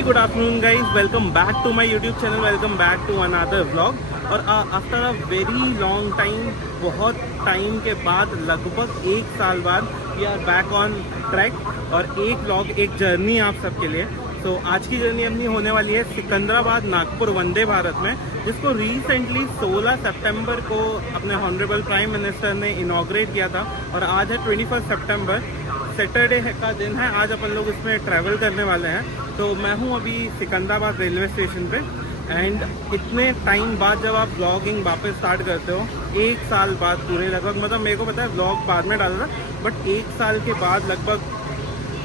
Very good afternoon guys, welcome back to my YouTube channel, welcome back to another vlog. और after a very long time, बहुत time के बाद, लगभग 1 साल बाद we are back on track. और एक व्लॉग, एक जर्नी आप सबके लिए। तो आज की जर्नी अपनी होने वाली है सिकंदराबाद नागपुर वंदे भारत में, जिसको रिसेंटली 16 सितंबर को अपने ऑनरेबल प्राइम मिनिस्टर ने इनॉग्रेट किया था। और आज है 21 सितंबर, सैटरडे का दिन है। आज अपन लोग इसमें ट्रैवल करने वाले हैं। तो मैं हूं अभी सिकंदराबाद रेलवे स्टेशन पे। एंड इतने टाइम बाद जब आप ब्लॉगिंग वापस स्टार्ट करते हो, 1 साल बाद पूरे लगभग, मतलब मेरे को पता है ब्लॉग बाद में डाला था, बट 1 साल के बाद लगभग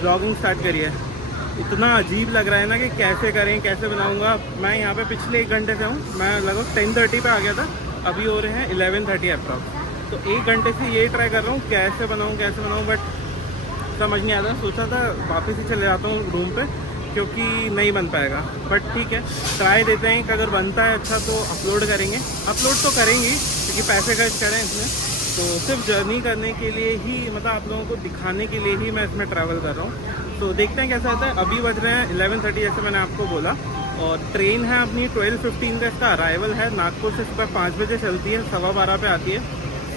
ब्लॉगिंग स्टार्ट करी है। इतना अजीब लग रहा है ना कि कैसे करें, कैसे बनाऊंगा। मैं यहाँ पे पिछले 1 घंटे से हूँ। मैं लगभग 10:30 पे आ गया था, अभी हो रहे हैं 11:30 अप्रॉक्स। तो 1 घंटे से ये ट्राई कर रहा हूँ कैसे बनाऊँ, बट समझ नहीं आता। सोचा था वापस ही चले जाता हूँ रूम पे, क्योंकि नहीं बन पाएगा। बट ठीक है, ट्राई देते हैं कि अगर बनता है अच्छा तो अपलोड करेंगे। अपलोड तो करेंगे क्योंकि पैसे खर्च करें इसमें, तो सिर्फ जर्नी करने के लिए ही, मतलब आप लोगों को दिखाने के लिए ही मैं इसमें ट्रैवल कर रहा हूँ। तो देखते हैं कैसा होता है। अभी बज रहे हैं 11:30 जैसे मैंने आपको बोला। और ट्रेन है अपनी 12:15 का इसका अराइवल है। नागपुर से सुबह 5 बजे चलती है, 12:15 पे आती है।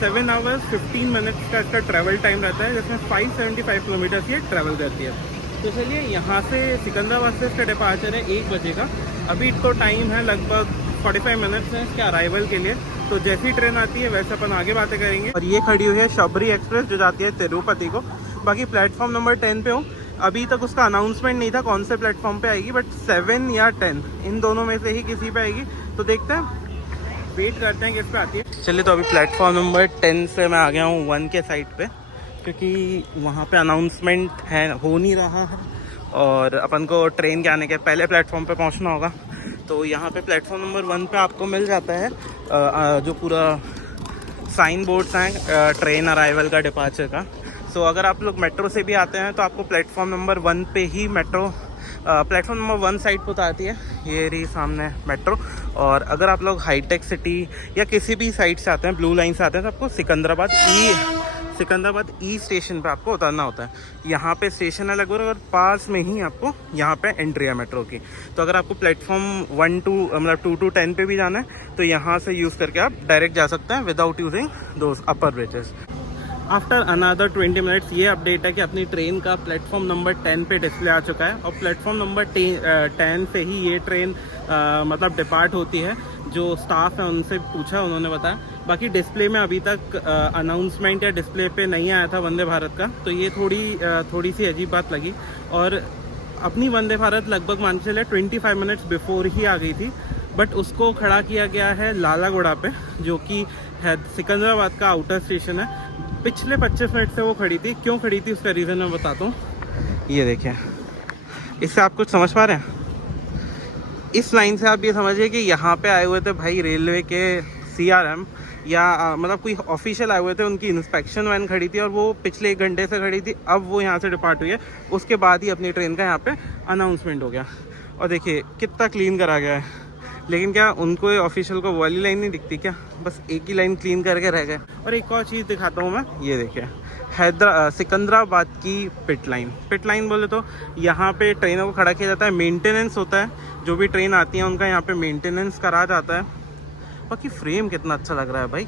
7 आवर्स 15 मिनट्स का इसका ट्रैवल टाइम रहता है, जिसमें 575 किलोमीटर ये ट्रैवल करती है। तो चलिए, यहाँ से सिकंदराबाद से इसका डिपार्चर है 1 बजे का। अभी तो टाइम है लगभग 45 मिनट्स है इसके अराइवल के लिए। तो जैसी ट्रेन आती है वैसे अपन आगे बातें करेंगे। और ये खड़ी हुई है शबरी एक्सप्रेस, जो जाती है तिरुपति को। बाकी प्लेटफॉर्म नंबर 10 पे हूँ। अभी तक उसका अनाउंसमेंट नहीं था कौन से प्लेटफॉर्म पे आएगी, बट 7 या 10 इन दोनों में से ही किसी पे आएगी। तो देखते हैं, वेट करते हैं किस पे आती है। चलिए, तो अभी प्लेटफॉर्म नंबर 10 से मैं आ गया हूँ 1 के साइड पे, क्योंकि वहाँ पे अनाउंसमेंट है, हो नहीं रहा है। और अपन को ट्रेन के आने के पहले प्लेटफॉर्म पे पहुँचना होगा। तो यहाँ पे प्लेटफॉर्म नंबर 1 पे आपको मिल जाता है जो पूरा साइन बोर्ड्स हैं ट्रेन अराइवल का, डिपार्चर का। सो अगर आप लोग मेट्रो से भी आते हैं तो आपको प्लेटफॉर्म नंबर 1 पे ही मेट्रो, प्लेटफॉर्म नंबर 1 साइड पर उतारती है। ये रही सामने मेट्रो। और अगर आप लोग हाईटेक सिटी या किसी भी साइड से आते हैं, ब्लू लाइन से आते हैं, तो आपको सिकंदराबाद ई स्टेशन पे आपको उतरना होता है। यहाँ पे स्टेशन है लगभग, और पास में ही आपको यहाँ पे एंट्री है मेट्रो की। तो अगर आपको प्लेटफॉर्म 1 to मतलब 2 to 10 पे भी जाना है, तो यहाँ से यूज़ करके आप डायरेक्ट जा सकते हैं without using those upper bridges. After another 20 minutes ये अपडेट है कि अपनी ट्रेन का प्लेटफॉर्म नंबर 10 पे डिस्प्ले आ चुका है। और प्लेटफॉर्म नंबर 10 से ही ये ट्रेन मतलब डिपार्ट होती है। जो स्टाफ है उनसे पूछा, उन्होंने बताया। बाकी डिस्प्ले में अभी तक अनाउंसमेंट या डिस्प्ले पे नहीं आया था वंदे भारत का, तो ये थोड़ी सी अजीब बात लगी। और अपनी वंदे भारत लगभग मान के चले 25 मिनट्स बिफोर ही आ गई थी, बट उसको खड़ा किया गया है लालागुड़ा पे, जो कि है सिकंदराबाद का आउटर स्टेशन है। पिछले 25 मिनट से वो खड़ी थी। क्यों खड़ी थी उसका रीज़न मैं बताता हूँ। ये देखिए, इससे आप कुछ समझ पा रहे हैं? इस लाइन से आप ये समझिए कि यहाँ पे आए हुए थे भाई रेलवे के CRM, या मतलब कोई ऑफिशियल आए हुए थे, उनकी इंस्पेक्शन वैन खड़ी थी, और वो पिछले 1 घंटे से खड़ी थी। अब वो यहाँ से डिपार्ट हुई है, उसके बाद ही अपनी ट्रेन का यहाँ पे अनाउंसमेंट हो गया। और देखिए कितना क्लीन करा गया है। लेकिन क्या उनको ऑफिशियल को वाली लाइन नहीं दिखती क्या? बस एक ही लाइन क्लीन करके रह गए। और एक और चीज़ दिखाता हूँ मैं, ये देखिए सिकंदराबाद की पिट लाइन बोले तो यहाँ पे ट्रेनों को खड़ा किया जाता है, मेंटेनेंस होता है। जो भी ट्रेन आती है उनका यहाँ पे मेंटेनेंस करा जाता है। बाकी फ्रेम कितना अच्छा लग रहा है भाई,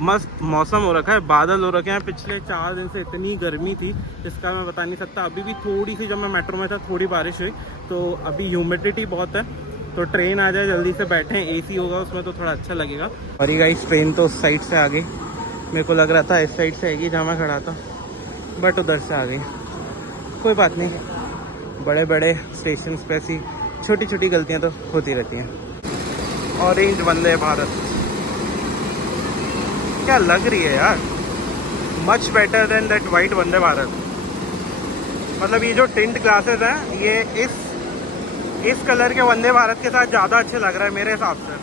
मस्त मौसम हो रखा है, बादल हो रखे हैं। पिछले 4 दिन से इतनी गर्मी थी, इसका मैं बता नहीं सकता। अभी भी थोड़ी सी, जब मैं मेट्रो में था, थोड़ी बारिश हुई। तो अभी ह्यूमिडिटी बहुत है। तो ट्रेन आ जाए, जल्दी से बैठें, AC होगा उसमें तो थोड़ा अच्छा लगेगा। और ये गाइस, ट्रेन तो उस साइड से आ गई। मेरे को लग रहा था इस साइड से आएगी जहाँ मैं खड़ा था, बट उधर से आ गई। कोई बात नहीं, बड़े बड़े स्टेशन पे ऐसी छोटी छोटी गलतियाँ तो होती रहती हैं। ऑरेंज वंदे भारत क्या लग रही है यार, much better than that white Vande Bharat. मतलब ये जो टिंट ग्लासेस हैं, ये इस कलर के वंदे भारत के साथ ज़्यादा अच्छे लग रहा है मेरे हिसाब से।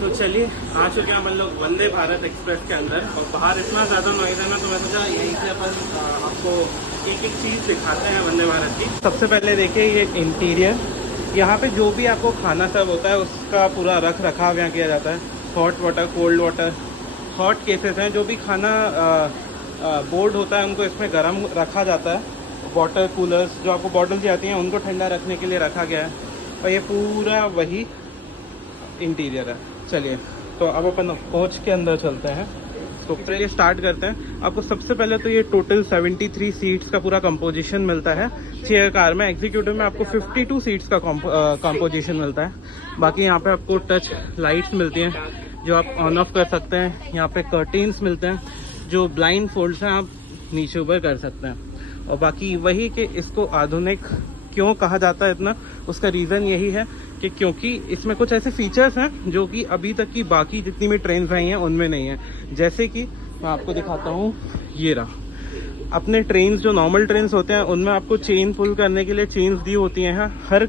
तो चलिए, आ चुके हैं अपन लोग वंदे भारत एक्सप्रेस के अंदर। और बाहर इतना ज़्यादा नॉइज़ है ना, तो मैं सोचा यहीं से अपन आपको एक एक चीज़ दिखाते हैं वंदे भारत की। सबसे पहले देखिए ये इंटीरियर। यहाँ पे जो भी आपको खाना सर्व होता है उसका पूरा रख रखाव यहाँ किया जाता है। Hot water, cold water, hot cases हैं, जो भी खाना बोर्ड होता है उनको इसमें गर्म रखा जाता है। वाटर कूलर्स जो आपको बॉटल्स आती हैं उनको ठंडा रखने के लिए रखा गया है, और ये पूरा वही इंटीरियर है। चलिए तो अब अपन कोच के अंदर चलते हैं, तो चलिए स्टार्ट करते हैं। आपको सबसे पहले तो ये टोटल 73 सीट्स का पूरा कंपोजिशन मिलता है चेयर कार में। एग्जीक्यूटिव में आपको 52 सीट्स का कंपोजिशन मिलता है। बाकी यहाँ पे आपको टच लाइट्स मिलती हैं जो आप ऑन ऑफ कर सकते हैं। यहाँ पे कर्टेन्स मिलते हैं जो ब्लाइंड फोल्ड्स हैं, आप नीचे ऊपर कर सकते हैं। और बाकी वही कि इसको आधुनिक क्यों कहा जाता है इतना, उसका रीज़न यही है कि क्योंकि इसमें कुछ ऐसे फीचर्स हैं जो कि अभी तक की बाकी जितनी भी ट्रेन रही हैं उनमें नहीं है। जैसे कि मैं आपको दिखाता हूँ, ये रहा। अपने ट्रेन जो नॉर्मल ट्रेन होते हैं उनमें आपको चेन पुल करने के लिए चेन्स दी होती हैं। हर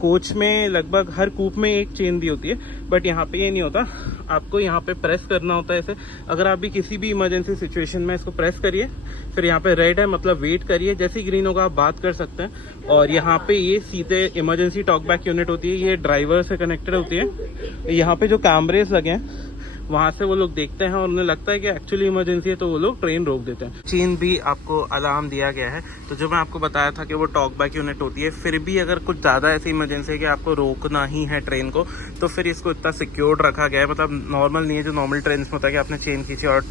कोच में लगभग हर कूप में एक चेन दी होती है, बट यहाँ पे ये नहीं होता। आपको यहाँ पे प्रेस करना होता है ऐसे। अगर आप भी किसी भी इमरजेंसी सिचुएशन में इसको प्रेस करिए, फिर यहाँ पे रेड है मतलब वेट करिए, जैसे ही ग्रीन होगा आप बात कर सकते हैं। और यहाँ पे ये सीधे इमरजेंसी टॉक बैक यूनिट होती है, ये ड्राइवर से कनेक्टेड होती है। यहाँ पे जो कैमरेज लगे हैं वहाँ से वो लोग देखते हैं और उन्हें लगता है कि एक्चुअली इमरजेंसी है तो वो लोग ट्रेन रोक देते हैं। चेन भी आपको अलार्म दिया गया है, तो जो मैं आपको बताया था कि वो टॉक बैक यूनिट होती है। फिर भी अगर कुछ ज़्यादा ऐसी इमरजेंसी है कि आपको रोकना ही है ट्रेन को, तो फिर इसको इतना सिक्योर्ड रखा गया है। मतलब नॉर्मल नहीं है जो नॉर्मल ट्रेन में होता है कि आपने चेन खींची और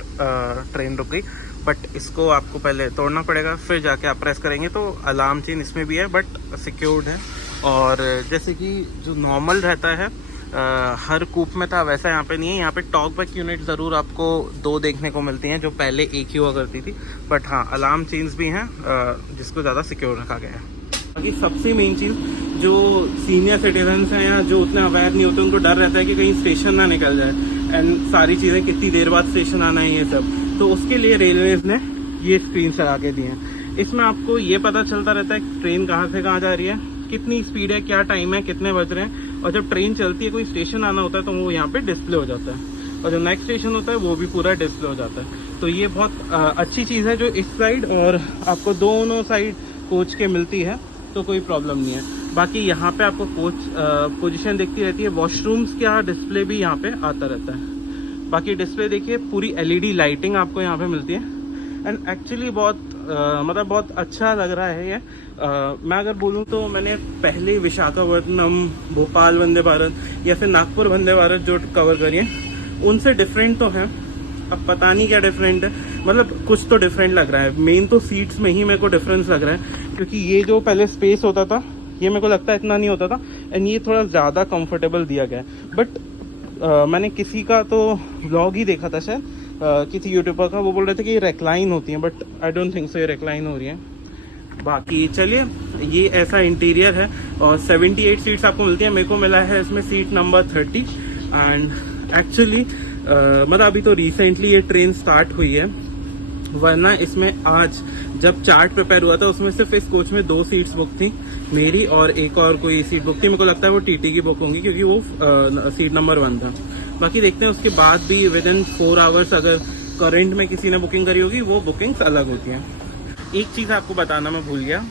ट्रेन रुक गई, बट इसको आपको पहले तोड़ना पड़ेगा, फिर जाके आप प्रेस करेंगे। तो अलार्म चेन इसमें भी है बट सिक्योर्ड है। और जैसे कि जो नॉर्मल रहता है हर कूप में था, वैसा यहाँ पे नहीं है। यहाँ पे टॉक बैक यूनिट ज़रूर आपको 2 देखने को मिलती हैं, जो पहले एक ही हुआ करती थी। बट हाँ, अलार्म चेन्स भी हैं जिसको ज़्यादा सिक्योर रखा गया है। बाकी सबसे मेन चीज़, जो सीनियर सिटीजन्स हैं या जो उतने अवेयर नहीं होते, उनको डर रहता है कि कहीं स्टेशन ना निकल जाए एंड सारी चीज़ें कितनी देर बाद स्टेशन आना है ये सब, तो उसके लिए रेलवेज़ ने ये स्क्रीन लगा के दिए हैं। इसमें आपको ये पता चलता रहता है ट्रेन कहाँ से कहाँ जा रही है, कितनी स्पीड है, क्या टाइम है, कितने बज रहे हैं। और जब ट्रेन चलती है, कोई स्टेशन आना होता है, तो वो यहाँ पे डिस्प्ले हो जाता है। और जो नेक्स्ट स्टेशन होता है वो भी पूरा डिस्प्ले हो जाता है। तो ये बहुत अच्छी चीज़ है जो इस साइड और आपको दोनों साइड कोच के मिलती है, तो कोई प्रॉब्लम नहीं है। बाकी यहाँ पे आपको कोच पोजीशन दिखती रहती है। वॉशरूम्स का डिस्प्ले भी यहाँ पे आता रहता है। बाकी डिस्प्ले देखिए, पूरी LED लाइटिंग आपको यहाँ पे मिलती है। एंड एक्चुअली बहुत मतलब बहुत अच्छा लग रहा है ये। मैं अगर बोलूँ तो मैंने पहले विशाखापट्टनम, भोपाल वंदे भारत या फिर नागपुर वंदे भारत जो कवर करी है, उनसे डिफरेंट तो है। अब पता नहीं क्या डिफरेंट है, मतलब कुछ तो डिफरेंट लग रहा है। मेन तो सीट्स में ही मेरे को डिफरेंस लग रहा है, क्योंकि ये जो पहले स्पेस होता था ये मेरे को लगता है इतना नहीं होता था, एंड ये थोड़ा ज़्यादा कंफर्टेबल दिया गया है। बट मैंने किसी का तो व्लॉग ही देखा था शायद, किसी यूट्यूबर का, वो बोल रहे थे कि ये रेक्लाइन होती हैं, but I don't think so ये रेक्लाइन हो रही है। बाकी चलिए, ये ऐसा इंटीरियर है। और 78 सीट्स आपको मिलती हैं। मेरे को मिला है इसमें सीट नंबर 30। एंड एक्चुअली मतलब अभी तो रिसेंटली ये ट्रेन स्टार्ट हुई है, वरना इसमें आज जब चार्ट प्रिपेयर हुआ था उसमें सिर्फ इस कोच में 2 सीट्स बुक थी, मेरी और एक और कोई सीट बुक थी। मेरे को लगता है वो TT की बुक होंगी, क्योंकि वो सीट नंबर 1 था। बाकी देखते हैं उसके बाद भी विद इन 4 आवर्स अगर करंट में किसी ने बुकिंग करी होगी, वो बुकिंग्स अलग होती हैं। एक चीज़ आपको बताना मैं भूल गया,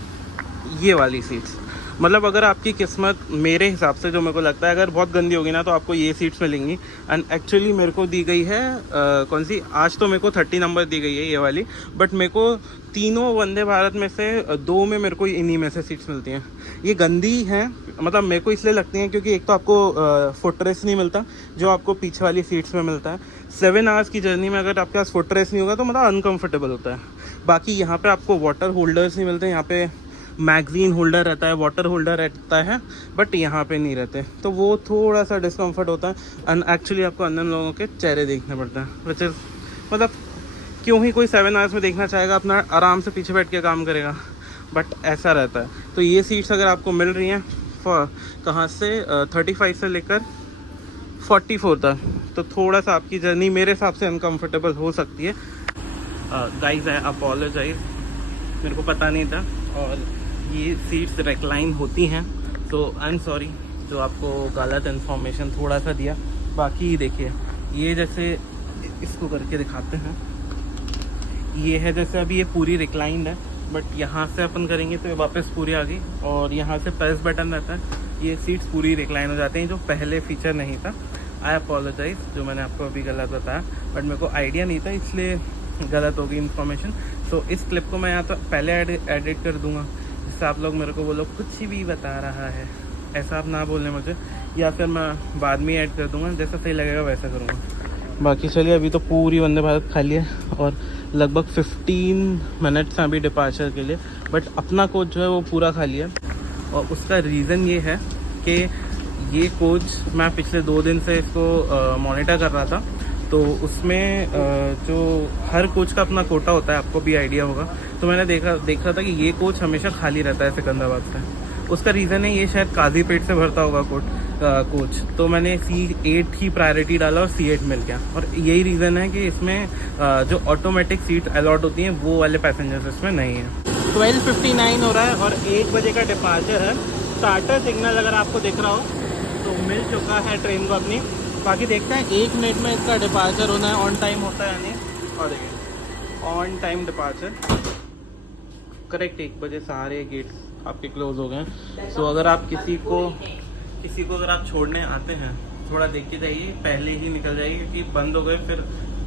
ये वाली सीट्स, मतलब अगर आपकी किस्मत मेरे हिसाब से जो मेरे को लगता है अगर बहुत गंदी होगी ना, तो आपको ये सीट्स मिलेंगी। एंड एक्चुअली मेरे को दी गई है कौन सी, आज तो मेरे को 30 नंबर दी गई है ये वाली, बट मेरे को तीनों वंदे भारत में से 2 में मेरे को इन्हीं में से सीट्स मिलती हैं। ये गंदी हैं, मतलब मेरे को इसलिए लगती हैं क्योंकि एक तो आपको फुट रेस्ट नहीं मिलता जो आपको पीछे वाली सीट्स में मिलता है। 7 आवर्स की जर्नी में अगर आपके पास फुट रेस्ट नहीं होगा तो मतलब अनकम्फर्टेबल होता है। बाकी यहाँ पे आपको वाटर होल्डर्स नहीं मिलते, यहाँ पे मैगजीन होल्डर रहता है, वाटर होल्डर रहता है, बट यहाँ पे नहीं रहते, तो वो थोड़ा सा डिस्कम्फर्ट होता है। एंड एक्चुअली आपको अंदर लोगों के चेहरे देखने पड़ते हैं, विच इज़ मतलब क्यों ही कोई 7 आवर्स में देखना चाहेगा, अपना आराम से पीछे बैठ के काम करेगा, बट ऐसा रहता है। तो ये सीट्स अगर आपको मिल रही हैं कहाँ से 35 से लेकर 44 तक, तो थोड़ा सा आपकी जर्नी मेरे हिसाब से अनकम्फर्टेबल हो सकती है। गाइज आई अपोलोजाइज, मेरे को पता नहीं था, और ये सीट्स रेक्लाइन होती हैं, तो आई एम सॉरी जो आपको गलत इन्फॉर्मेशन थोड़ा सा दिया। बाकी देखिए, ये जैसे इसको करके दिखाते हैं, ये है जैसे अभी ये पूरी रिक्लाइंड है, बट यहाँ से अपन करेंगे तो ये वापस पूरी आ गई, और यहाँ से प्रेस बटन रहता है, ये सीट्स पूरी रिक्लाइन हो जाती हैं, जो पहले फीचर नहीं था। आई अपोलोजाइज जो मैंने आपको अभी गलत बताया, बट मेरे को आइडिया नहीं था इसलिए गलत होगी इन्फॉर्मेशन। सो इस क्लिप को मैं यहाँ तो पहले एडिट कर दूँगा, जिससे आप लोग मेरे को बोलो कुछ भी बता रहा है, ऐसा आप ना बोलने मुझे, या फिर मैं बाद में ऐड कर दूँगा, जैसा सही लगेगा वैसा करूँगा। बाकी चलिए, अभी तो पूरी वंदे भारत खाली है और लगभग 15 मिनट्स हैं अभी डिपार्चर के लिए, बट अपना कोच जो है वो पूरा खाली है। और उसका रीज़न ये है कि ये कोच मैं पिछले 2 दिन से इसको मॉनिटर कर रहा था, तो उसमें जो हर कोच का अपना कोटा होता है, आपको भी आइडिया होगा, तो मैंने देख रहा था कि ये कोच हमेशा खाली रहता है सिकंदराबाद से। उसका रीज़न है ये शायद काजीपेट से भरता होगा कोच, तो मैंने C8 की प्रायोरिटी डाला और C8 मिल गया। और यही रीज़न है कि इसमें जो ऑटोमेटिक सीट अलॉट होती हैं वो वाले पैसेंजर्स इसमें नहीं है। 12:59 हो रहा है और 1 बजे का डिपार्चर है। स्टार्टर सिग्नल अगर आपको दिख रहा हो तो मिल चुका है ट्रेन को अपनी। बाकी देखते हैं 1 मिनट में इसका डिपार्चर होना है, ऑन टाइम होता है या नहीं। और देखिए ऑन टाइम डिपार्चर करेक्ट 1 बजे सारे गेट्स आपके क्लोज हो गए। सो अगर आप किसी को अगर आप छोड़ने आते हैं, थोड़ा देख के जाइए, पहले ही निकल जाइए, क्योंकि बंद हो गए फिर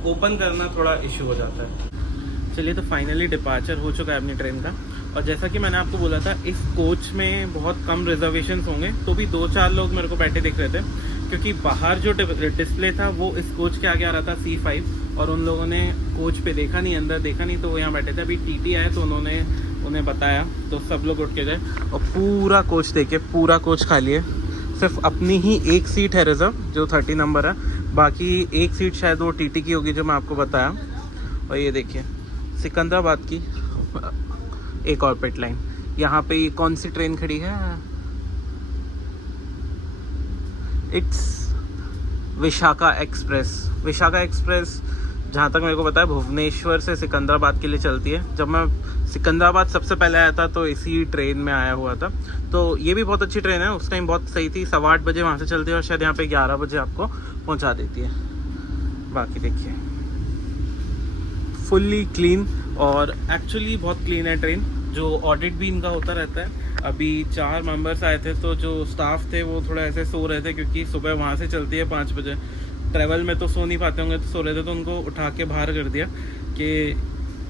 ओपन करना थोड़ा इशू हो जाता है। चलिए, तो फाइनली डिपार्चर हो चुका है अपनी ट्रेन का। और जैसा कि मैंने आपको बोला था, इस कोच में बहुत कम रिजर्वेशंस होंगे, तो भी 2-4 लोग मेरे को बैठे दिख रहे थे, क्योंकि बाहर जो डिस्प्ले था वो इस कोच के आगे आ रहा था C5, और उन लोगों ने कोच पे देखा नहीं, अंदर देखा नहीं, तो वो यहाँ बैठे थे। अभी TT आए तो उन्हें बताया, तो सब लोग उठ के गए और पूरा कोच देखे, पूरा कोच खाली है। सिर्फ अपनी ही एक सीट है रिजर्व, जो 30 नंबर है, बाकी एक सीट शायद वो TT की होगी जो मैं आपको बताया। और ये देखिए सिकंदराबाद की एक और पिट लाइन। यहाँ पे ये कौन सी ट्रेन खड़ी है? It's Vishakha express. जहाँ तक मेरे को पता है भुवनेश्वर से सिकंदराबाद के लिए चलती है। जब मैं सिकंदराबाद सबसे पहले आया था तो इसी ट्रेन में आया हुआ था, तो ये भी बहुत अच्छी ट्रेन है। उस टाइम बहुत सही थी, 8:15 बजे वहाँ से चलती है और शायद यहाँ पे 11 बजे आपको पहुँचा देती है। बाकी देखिए फुल्ली क्लीन, और एक्चुअली बहुत क्लीन है ट्रेन। जो ऑडिट भी इनका होता रहता है। अभी 4 मेंबर्स आए थे, तो जो स्टाफ थे वो थोड़ा ऐसे सो रहे थे, क्योंकि सुबह वहाँ से चलती है 5 बजे। ट्रैवल में तो सो नहीं पाते होंगे, तो सो रहे थे, तो उनको उठा के बाहर कर दिया कि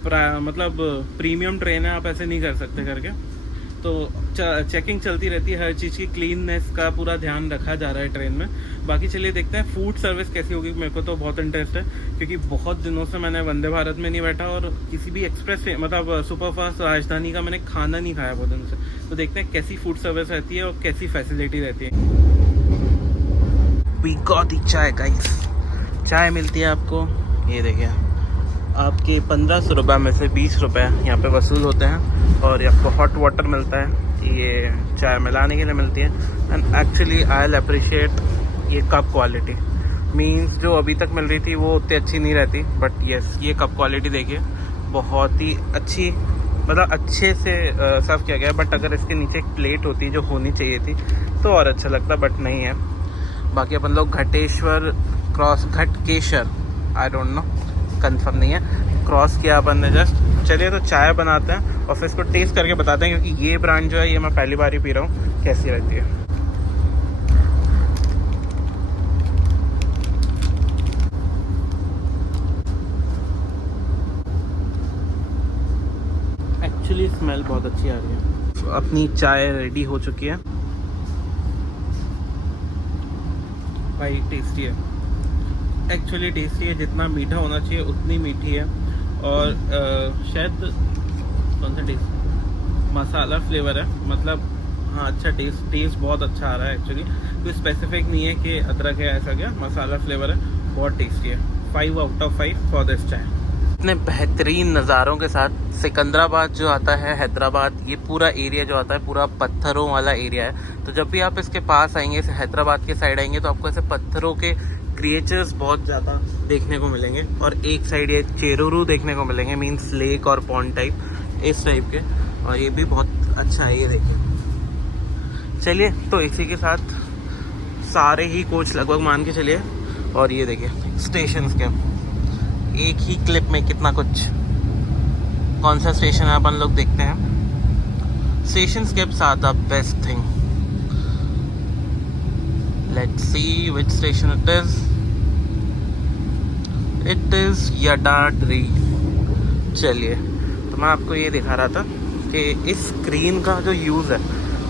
मतलब प्रीमियम ट्रेन है, आप ऐसे नहीं कर सकते करके। तो चेकिंग चलती रहती है, हर चीज़ की क्लीननेस का पूरा ध्यान रखा जा रहा है ट्रेन में। बाकी चलिए देखते हैं फूड सर्विस कैसी होगी। मेरे को तो बहुत इंटरेस्ट है, क्योंकि बहुत दिनों से मैंने वंदे भारत में नहीं बैठा, और किसी भी एक्सप्रेस मतलब सुपरफास्ट राजधानी का मैंने खाना नहीं खाया बहुत दिन से। तो देखते हैं कैसी फूड सर्विस रहती है और कैसी फैसिलिटी रहती है। वी गॉट द चाय गाइस, चाय मिलती है आपको, ये देखिए आपके 1500 रुपये में से 20 रुपये यहाँ पे वसूल होते हैं, और ये आपको हॉट वाटर मिलता है, ये चाय मिलाने के लिए मिलती है। And actually I will appreciate ये कप क्वालिटी, मींस जो अभी तक मिल रही थी वो उतनी अच्छी नहीं रहती, बट येस ये कप क्वालिटी देखिए बहुत ही अच्छी, मतलब अच्छे से सर्व किया गया है। बट अगर इसके नीचे एक प्लेट होती जो होनी चाहिए थी तो और अच्छा लगता, बट नहीं है। बाकी अपन लोग Ghateshwar cross, Ghatkeshwar, I don't know, confirm नहीं है, क्रॉस किया अपन ने जस्ट। चलिए तो चाय बनाते हैं और फिर इसको टेस्ट करके बताते हैं, क्योंकि ये ब्रांड जो है ये मैं पहली बार ही पी रहा हूँ, कैसी रहती है। एक्चुअली स्मेल बहुत अच्छी आ रही है। अपनी चाय रेडी हो चुकी है भाई, टेस्टी है, एक्चुअली टेस्टी है, जितना मीठा होना चाहिए उतनी मीठी है। और शायद कौन सा टेस्ट, मसाला फ्लेवर है, मतलब हाँ अच्छा टेस्ट बहुत अच्छा आ रहा है। एक्चुअली कोई स्पेसिफिक नहीं है कि अदरक है ऐसा, क्या मसाला फ्लेवर है, बहुत टेस्टी है। 5 आउट ऑफ 5 फॉर दिस चाय। इतने बेहतरीन नज़ारों के साथ सिकंदराबाद जो आता है, हैदराबाद, ये पूरा एरिया जो आता है पूरा पत्थरों वाला एरिया है। तो जब भी आप इसके पास आएंगे, हैदराबाद के साइड आएंगे, तो आपको ऐसे पत्थरों के क्रिएचर्स बहुत ज़्यादा देखने को मिलेंगे। और एक साइड ये चेरुरू देखने को मिलेंगे, मीन्स लेक और पॉन्ड टाइप, इस टाइप के, और ये भी बहुत अच्छा है, ये देखिए। चलिए तो इसी के साथ सारे ही कोच लगभग मान के चलिए। और ये देखिए स्टेशन के एक ही क्लिप में कितना कुछ, कौन सा स्टेशन है अपन लोग देखते हैं। स्टेशन के साथ the best thing let's see which station it is. It is Yadadri. चलिए, तो मैं आपको ये दिखा रहा था कि इस स्क्रीन का जो यूज़ है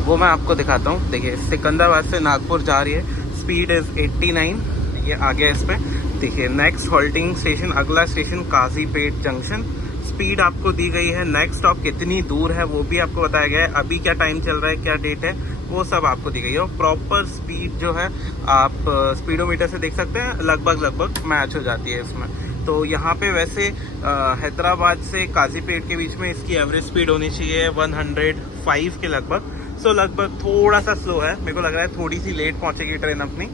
वो मैं आपको दिखाता हूँ. देखिए, सिकंदराबाद से नागपुर जा रही है, स्पीड इज़ 89. ये आ गया इस पर. देखिए, नेक्स्ट हॉल्टिंग स्टेशन, अगला स्टेशन काजीपेट जंक्शन. स्पीड आपको दी गई है, नेक्स्ट स्टॉप कितनी दूर है वो भी आपको बताया गया है, अभी क्या टाइम चल रहा है, क्या डेट है, वो सब आपको दी गई है. और प्रॉपर स्पीड जो है आप स्पीडोमीटर से देख सकते हैं, लगभग मैच हो जाती है इसमें. तो यहाँ पे वैसे हैदराबाद से काजीपेट के बीच में इसकी एवरेज स्पीड होनी चाहिए 105 के लगभग. सो लगभग थोड़ा सा स्लो है, मेरे को लग रहा है थोड़ी सी लेट पहुंचेगी ट्रेन अपनी.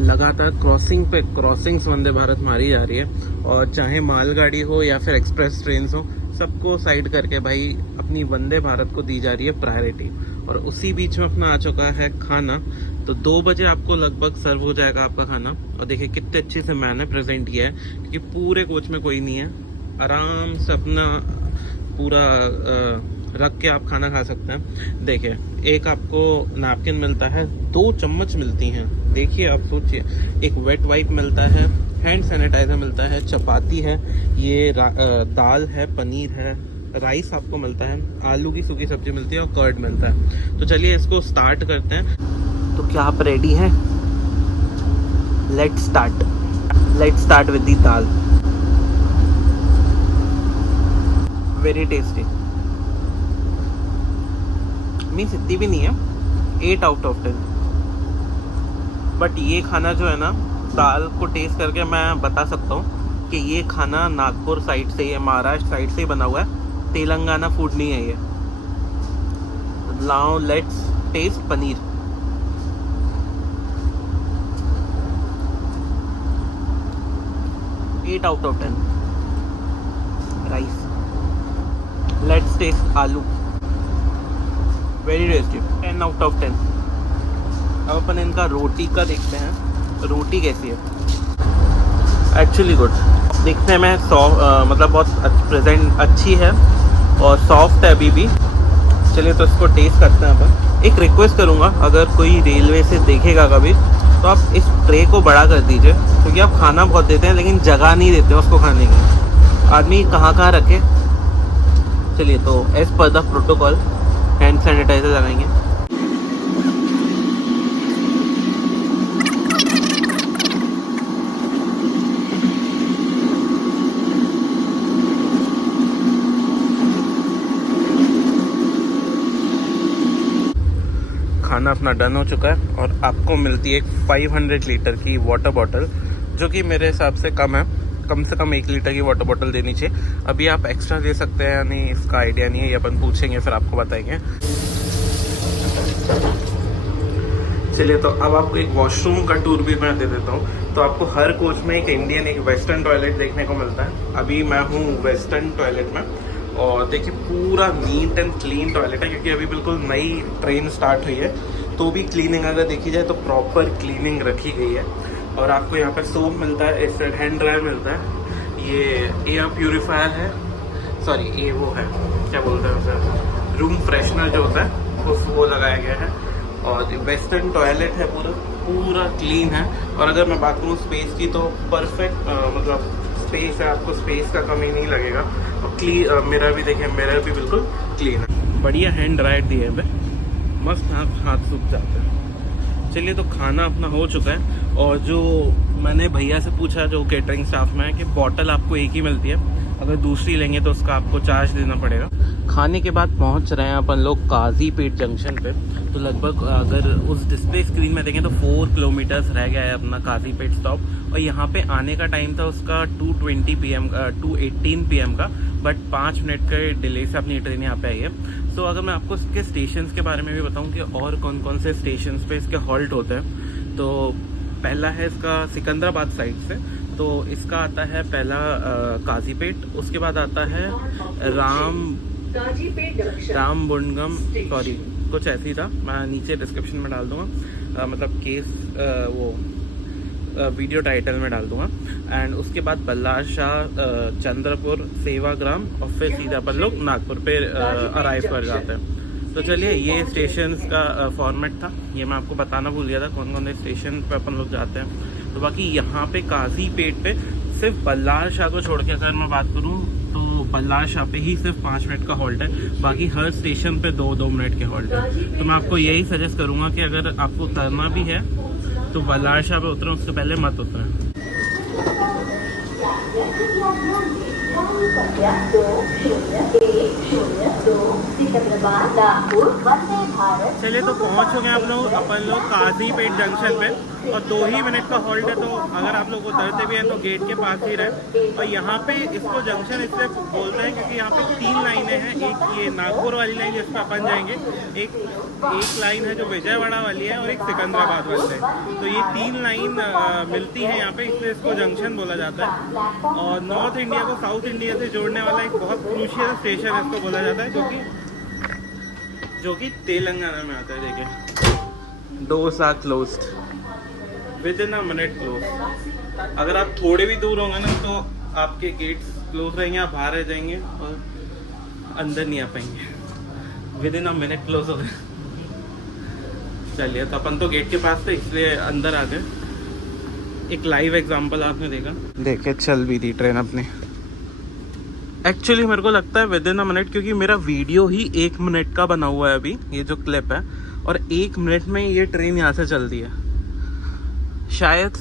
लगातार क्रॉसिंग्स वंदे भारत मारी जा रही है, और चाहे मालगाड़ी हो या फिर एक्सप्रेस ट्रेन हो, सबको साइड करके भाई अपनी वंदे भारत को दी जा रही है प्रायोरिटी. और उसी बीच में अपना आ चुका है खाना. तो 2 बजे आपको लगभग सर्व हो जाएगा आपका खाना. और देखिए कितने अच्छे से मैंने प्रेजेंट किया है, क्योंकि पूरे कोच में कोई नहीं है. आराम से अपना पूरा रख के आप खाना खा सकते हैं. देखिए, एक आपको नैपकिन मिलता है, 2 चम्मच मिलती हैं. देखिए, आप सोचिए, एक वेट वाइप मिलता है, हैंड सैनिटाइजर मिलता है, चपाती है, ये दाल है, पनीर है, राइस आपको मिलता है, आलू की सूखी सब्जी मिलती है और कर्ड मिलता है. तो चलिए इसको स्टार्ट करते हैं. तो क्या आप रेडी हैं? Let's start with the dal. Very tasty. Means इतनी भी नहीं है, 8 आउट ऑफ 10. बट ये खाना जो है ना, दाल को टेस्ट करके मैं बता सकता हूँ कि ये खाना नागपुर साइड से, ये महाराष्ट्र साइड से ही बना हुआ है, तेलंगाना फूड नहीं है ये. Now let's taste paneer. Eight out of 10. Rice. Let's taste aloo. Very tasty. 10 out of 10. अब अपन इनका रोटी का देखते हैं, रोटी कैसी है. Actually good. दिखने में मतलब बहुत प्रेजेंट अच्छी है और सॉफ्ट है अभी भी. चलिए तो इसको टेस्ट करते हैं अपन. एक रिक्वेस्ट करूँगा, अगर कोई रेलवे से देखेगा कभी, तो आप इस ट्रे को बड़ा कर दीजिए, क्योंकि आप खाना बहुत देते हैं लेकिन जगह नहीं देते हैं उसको खाने की. आदमी कहाँ रखे. चलिए, तो as per the protocol hand sanitiser लगाएंगे. खाना अपना डन हो चुका है और आपको मिलती है एक 500 लीटर की वाटर बॉटल, जो कि मेरे हिसाब से कम है. कम से कम 1 लीटर की वाटर बॉटल देनी चाहिए. अभी आप एक्स्ट्रा दे सकते हैं या नहीं, इसका आइडिया नहीं है, ये अपन पूछेंगे फिर आपको बताएंगे. चलिए, तो अब आपको एक वॉशरूम का टूर भी मैं दे देता हूँ. तो आपको हर कोच में एक इंडियन, एक वेस्टर्न टॉयलेट देखने को मिलता है. अभी मैं हूँ वेस्टर्न टॉयलेट में, और देखिए पूरा नीट एंड क्लीन टॉयलेट है, क्योंकि अभी बिल्कुल नई ट्रेन स्टार्ट हुई है. तो भी क्लीनिंग अगर देखी जाए तो प्रॉपर क्लीनिंग रखी गई है. और आपको यहाँ पर सोप मिलता है, इस साइड हैंड ड्रायर मिलता है, ये एयर प्यूरीफायर है, सॉरी ये वो है, क्या बोलते हैं उसे, रूम फ्रेशनर जो होता है वो लगाया गया है. और वेस्टर्न टॉयलेट है, पूरा क्लीन है. और अगर मैं बात करूँ स्पेस की, तो परफेक्ट मतलब स्पेस है, आपको स्पेस का कमी नहीं लगेगा. और क्लीन मिरर भी देखें, मिरर भी बिल्कुल क्लीन है. बढ़िया हैंड ड्रायर दिए है, मस्त हाथ सूख जाते हैं. चलिए, तो खाना अपना हो चुका है. और जो मैंने भैया से पूछा जो केटरिंग स्टाफ में है, कि बॉटल आपको एक ही मिलती है, अगर दूसरी लेंगे तो उसका आपको चार्ज देना पड़ेगा. खाने के बाद पहुंच रहे हैं अपन लोग काजीपेट जंक्शन पे. तो लगभग अगर उस डिस्प्ले स्क्रीन में देखें तो 4 किलोमीटर्स रह गया है अपना काजीपेट स्टॉप. और यहाँ पे आने का टाइम था उसका 2:18 PM का, बट 5 मिनट के डिले से अपनी ट्रेन यहाँ पे आई है. तो अगर मैं आपको इसके स्टेशंस के बारे में भी बताऊँ कि और कौन कौन से स्टेशंस पे इसके हॉल्ट होते हैं, तो पहला है इसका सिकंदराबाद साइड से. तो इसका आता है पहला काजीपेट, उसके बाद आता है रामबुंडगम, सॉरी कुछ ऐसी था, मैं नीचे डिस्क्रिप्शन में डाल दूंगा, मतलब केस वो वीडियो टाइटल में डाल दूंगा. एंड उसके बाद बल्लार शाह, चंद्रपुर, सेवाग्राम, और फिर सीधा अपन लोग नागपुर पे अराइव कर जाते हैं. तो चलिए, ये स्टेशन का फॉर्मेट था, ये मैं आपको बताना भूल गया था कौन कौन से स्टेशन पे अपन लोग जाते हैं। तो बाकी यहाँ पे काजीपेट पे सिर्फ बल्लार शाह को छोड़ के अगर मैं बात करूँ तो बल्लार शाह पे ही सिर्फ 5 मिनट का हॉल्ट है, बाकी हर स्टेशन पे 2-2 मिनट के हॉल्ट है। तो मैं आपको यही सजेस्ट करूँगा कि अगर आपको उतरना भी है तो बल्लार शाह पे उतरें, उससे पहले मत उतरें। चलिए, तो पहुंच चुके हैं आप लोग अपन लोग काजीपेट जंक्शन पे, और 2 ही मिनट का हॉल्ट है। तो अगर आप लोग उतरते भी हैं तो गेट के पास ही रहे। और यहाँ पे इसको जंक्शन इसलिए बोलते हैं क्योंकि यहाँ पे 3 लाइनें हैं। एक ये नागपुर वाली लाइन जिस पर अपन जाएंगे, एक लाइन है जो विजयवाड़ा वाली है, और एक सिकंदराबाद वाली है। तो ये 3 लाइन मिलती है यहाँ पे, इसलिए इसको जंक्शन बोला जाता है। और नॉर्थ इंडिया को साउथ इंडिया से जोड़ने वाला एक बहुत क्रूशियल स्टेशन इसको बोला जाता है, जो कि तेलंगाना में आता है। देखिए, dosa closed with in a minute close. अगर आप थोड़े भी दूर होंगे ना तो आपके गेट्स क्लोज रहेंगे, आप बाहर रह जाएंगे और अंदर नहीं आ पाएंगे। With in a minute close हो गए। चलिए, तो अपन तो गेट के पास थे इसलिए अंदर आ गए। एक लाइव एग्जांपल आपने देखा, देखिए चल भी थी ट्रेन अपनी। एक्चुअली मेरे को लगता है विद इन अ मिनट, क्योंकि मेरा वीडियो ही 1 मिनट का बना हुआ है अभी, ये जो क्लिप है, और 1 मिनट में ये ट्रेन यहाँ से चलती है। शायद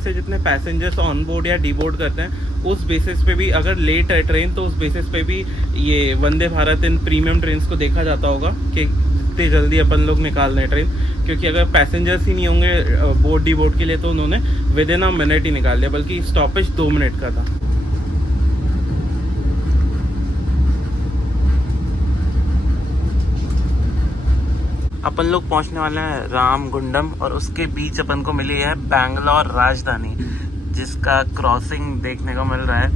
से जितने पैसेंजर्स ऑन बोर्ड या डी बोर्ड करते हैं उस बेसिस पे भी, अगर लेट है ट्रेन तो उस बेसिस पे भी ये वंदे भारत इन प्रीमियम ट्रेन को देखा जाता होगा कि कितने जल्दी अपन लोग निकाल रहे हैं ट्रेन। क्योंकि अगर पैसेंजर्स ही नहीं होंगे बोर्ड डी बोर्ड के लिए तो उन्होंने विद इन अ मिनट ही निकाल लिया, बल्कि स्टॉपेज 2 मिनट का था। अपन लोग पहुंचने वाले हैं रामगुंडम, और उसके बीच अपन को मिली है बैंगलोर राजधानी, जिसका क्रॉसिंग देखने को मिल रहा है।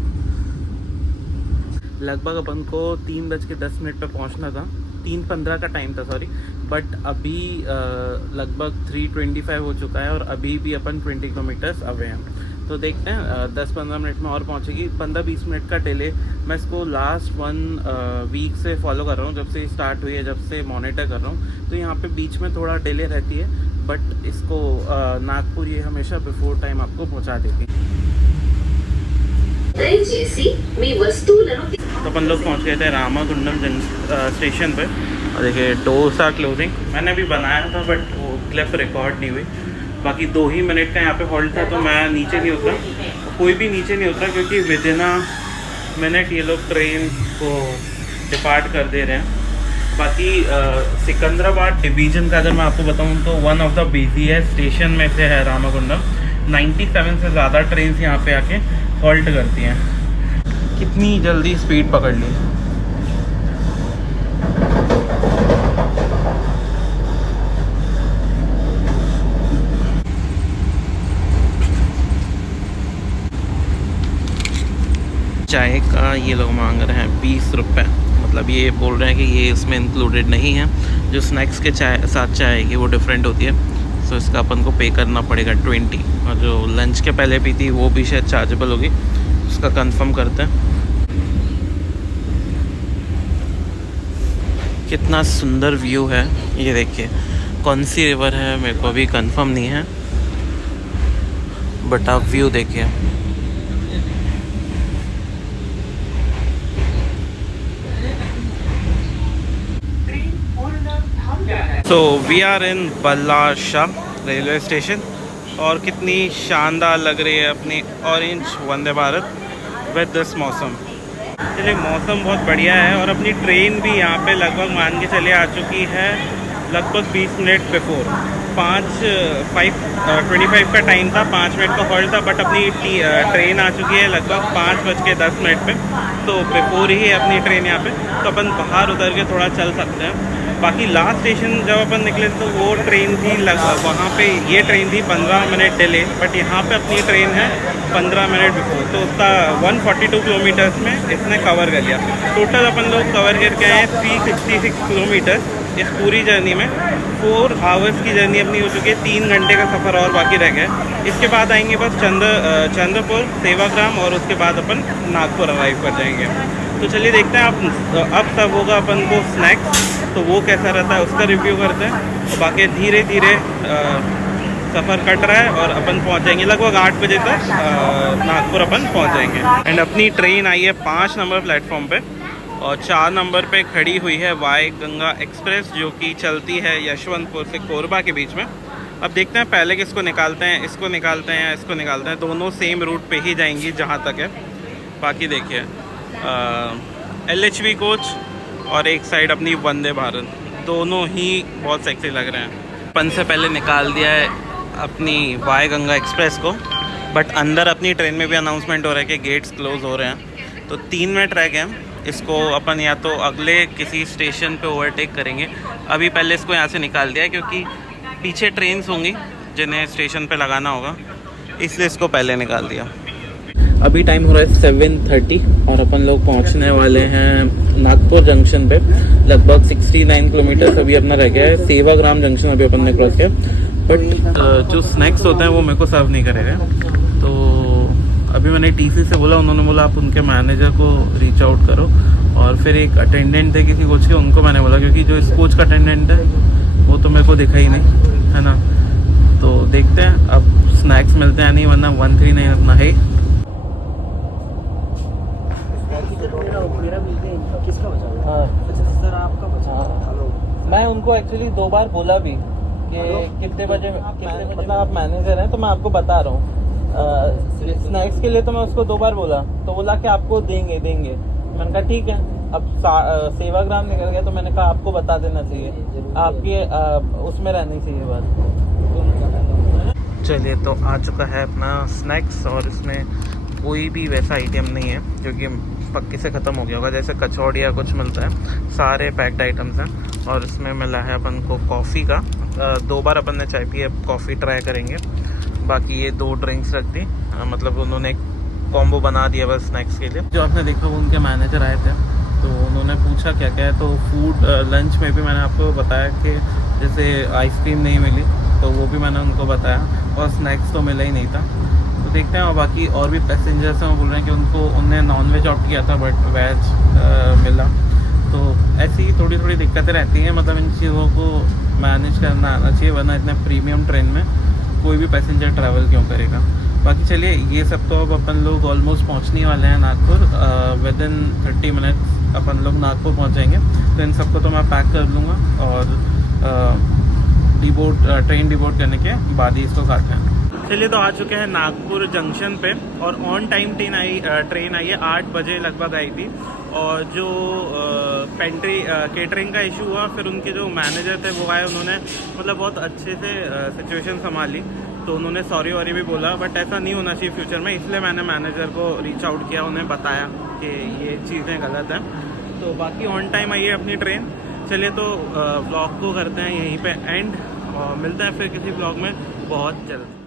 लगभग अपन को 3:10 पे पहुंचना था, 3:15 का टाइम था, सॉरी। बट अभी लगभग 3:25 हो चुका है, और अभी भी अपन 20 किलोमीटर्स अवे हैं। तो देखते हैं 10-15 मिनट में और पहुंचेगी। 15-20 मिनट का डिले, मैं इसको लास्ट 1 वीक से फॉलो कर रहा हूँ, जब से स्टार्ट हुई है, जब से मॉनिटर कर रहा हूँ। तो यहाँ पे बीच में थोड़ा डिले रहती है, बट इसको नागपुर ये हमेशा बिफोर टाइम आपको पहुँचा देगी। तो अपन लोग पहुँच गए थे रामागुंडम स्टेशन पे, और देखिए डोसा क्लोजिंग मैंने भी बनाया था, बट वो क्लिप रिकॉर्ड नहीं हुई। बाकी 2 ही मिनट का यहाँ पे हॉल्ट था, तो मैं नीचे नहीं उतरा, कोई भी नीचे नहीं उतरा, क्योंकि विद इन अ मिनट ये लोग ट्रेन को डिपार्ट कर दे रहे हैं। बाकी सिकंदराबाद डिवीज़न का अगर मैं आपको बताऊँ तो one of the busiest station में से है रामागुंडम। 97 से ज़्यादा ट्रेन यहाँ पे आके हॉल्ट करती हैं। कितनी जल्दी स्पीड पकड़ ली। चाय का ये लोग मांग रहे हैं 20 रुपये, मतलब ये बोल रहे हैं कि ये इसमें इंक्लूडेड नहीं है। जो स्नैक्स के साथ चाय आएगी वो डिफरेंट होती है, सो इसका अपन को पे करना पड़ेगा 20। और जो लंच के पहले भी थी वो भी शायद चार्जेबल होगी, उसका कंफर्म करते हैं। कितना सुंदर व्यू है ये देखिए। कौन सी रिवर है मेरे को अभी कंफर्म नहीं है, बट आप व्यू देखिए। So we are in Ballarshah railway station, और कितनी शानदार लग रही है अपनी orange Vande Bharat with this मौसम। चलिए, मौसम बहुत बढ़िया है, और अपनी ट्रेन भी यहाँ पे लगभग मान के चले आ चुकी है लगभग 20 मिनट बिफोर। 5:25 का टाइम था, 5 मिनट का हॉल्ट था, बट अपनी ट्रेन आ चुकी है लगभग 5:10 पे। तो बिफोर ही है अपनी ट्रेन यहाँ पे, तो अपन बाहर उतर के थोड़ा चल सकते हैं। बाकी लास्ट स्टेशन जब अपन निकले तो वो ट्रेन थी वहाँ पे ये ट्रेन थी 15 मिनट डिले, बट यहाँ पे अपनी ट्रेन है 15 मिनट बिफोर। तो उसका 142 किलोमीटर्स में इसने कवर कर लिया। टोटल अपन लोग कवर करके आए 366 किलोमीटर इस पूरी जर्नी में। 4 आवर्स की जर्नी अपनी हो चुकी है, 3 घंटे का सफ़र और बाकी रह गया। इसके बाद आएंगे बस चंद्रपुर, सेवाग्राम, और उसके बाद अपन नागपुर अराइव कर जाएंगे। तो चलिए देखते हैं अब सब होगा अपन को स्नैक्स, तो वो कैसा रहता है उसका रिव्यू करते हैं। और बाकी धीरे धीरे सफ़र कट रहा है और अपन पहुंच जाएंगे लगभग 8 बजे तक नागपुर अपन पहुंच जाएंगे। एंड अपनी ट्रेन आई है 5 नंबर प्लेटफॉर्म पे और 4 नंबर पे खड़ी हुई है वाई गंगा एक्सप्रेस, जो कि चलती है यशवंतपुर से कोरबा के बीच में। अब देखते हैं पहले किसको निकालते हैं, इसको निकालते हैं या इसको निकालते हैं। दोनों सेम रूट पे ही जाएंगी जहाँ तक है। बाकी देखिए LHV कोच और एक साइड अपनी वंदे भारत, दोनों ही बहुत सेक्सी लग रहे हैं। अपन से पहले निकाल दिया है अपनी वाई गंगा एक्सप्रेस को, बट अंदर अपनी ट्रेन में भी अनाउंसमेंट हो रहा है कि गेट्स क्लोज हो रहे हैं। तो 3 मिनट रह गए हैं। इसको अपन या तो अगले किसी स्टेशन पे ओवरटेक करेंगे। अभी पहले इसको यहाँ से निकाल दिया है क्योंकि पीछे ट्रेन्स होंगी जिन्हें स्टेशन पे लगाना होगा, इसलिए इसको पहले निकाल दिया। अभी टाइम हो रहा है 7:30 और अपन लोग पहुंचने वाले हैं नागपुर जंक्शन पे। लगभग 69 किलोमीटर अभी अपना रह गया है। सेवाग्राम जंक्शन अभी अपन ने क्रॉस किया, बट जो स्नैक्स होते हैं वो मेरे को सर्व नहीं करेगा। तो अभी मैंने TC से बोला, उन्होंने बोला आप उनके मैनेजर को रीच आउट करो। और फिर एक अटेंडेंट थे किसी कोच के, उनको मैंने बोला क्योंकि जो इस कोच का अटेंडेंट है वो तो मेरे को दिखा ही नहीं, है ना। तो देखते हैं अब स्नैक्स मिलते हैं नहीं, वरना 139 अपना है। किसका बचा? हाँ सर आपका बचा? हेलो, मैं उनको एक्चुअली 2 बार बोला भी कि कितने बजे मतलब आप मैनेजर हैं तो मैं आपको बता रहा हूँ। स्नैक्स के लिए तो मैं उसको 2 बार बोला, तो बोला कि आपको देंगे। मैंने कहा ठीक है। अब सेवाग्राम निकल गया तो मैंने कहा आपको बता देना चाहिए, आपके उसमें रहनी चाहिए बात। चलिए तो आ चुका है अपना स्नैक्स और इसमें कोई भी वैसा आइटम नहीं है जो कि पक्के से ख़त्म हो गया होगा, जैसे कचौड़ी या कुछ मिलता है। सारे पैक्ड आइटम्स हैं और इसमें मिला है अपन को कॉफ़ी का। 2 बार अपन ने चाय पी है, कॉफ़ी ट्राई करेंगे। बाकी ये 2 ड्रिंक्स रख दी, मतलब उन्होंने एक कॉम्बो बना दिया बस स्नैक्स के लिए। जो आपने देखा वो उनके मैनेजर आए थे, तो उन्होंने पूछा क्या क्या है। तो फूड लंच में भी मैंने आपको बताया कि जैसे आइसक्रीम नहीं मिली तो वो भी मैंने उनको बताया, और स्नैक्स तो मिला ही नहीं था। तो देखते हैं। और बाकी और भी पैसेंजर्स हैं वो बोल रहे हैं कि उनने नॉन-वेज ऑप्ट किया था बट वेज मिला। तो ऐसी ही थोड़ी थोड़ी दिक्कतें रहती हैं, मतलब इन चीज़ों को मैनेज करना आना चाहिए, वरना इतने प्रीमियम ट्रेन में कोई भी पैसेंजर ट्रैवल क्यों करेगा। बाकी चलिए ये सब तो अब अपन लोग ऑलमोस्ट पहुंचने वाले हैं नागपुर। विद इन 30 मिनट्स अपन लोग नागपुर पहुंच जाएंगे। तो इन सबको तो मैं पैक कर लूँगा और ट्रेन डिबोर्ड करने के बाद ही इसको खाते हैं। चलिए तो आ चुके हैं नागपुर जंक्शन पे और ऑन टाइम ट्रेन आई है। 8 बजे लगभग आई थी। और जो पेंट्री केटरिंग का इशू हुआ, फिर उनके जो मैनेजर थे वो आए, उन्होंने मतलब बहुत अच्छे से सिचुएशन संभाली। तो उन्होंने सॉरी वॉरी भी बोला, बट ऐसा नहीं होना चाहिए फ्यूचर में, इसलिए मैंने मैनेजर को रीच आउट किया, उन्हें बताया कि ये चीज़ें गलत हैं। तो बाकी ऑन टाइम आई है अपनी ट्रेन। चलिए तो व्लॉग को करते हैं यहीं पे एंड और मिलते हैं फिर किसी व्लॉग में बहुत जल्द।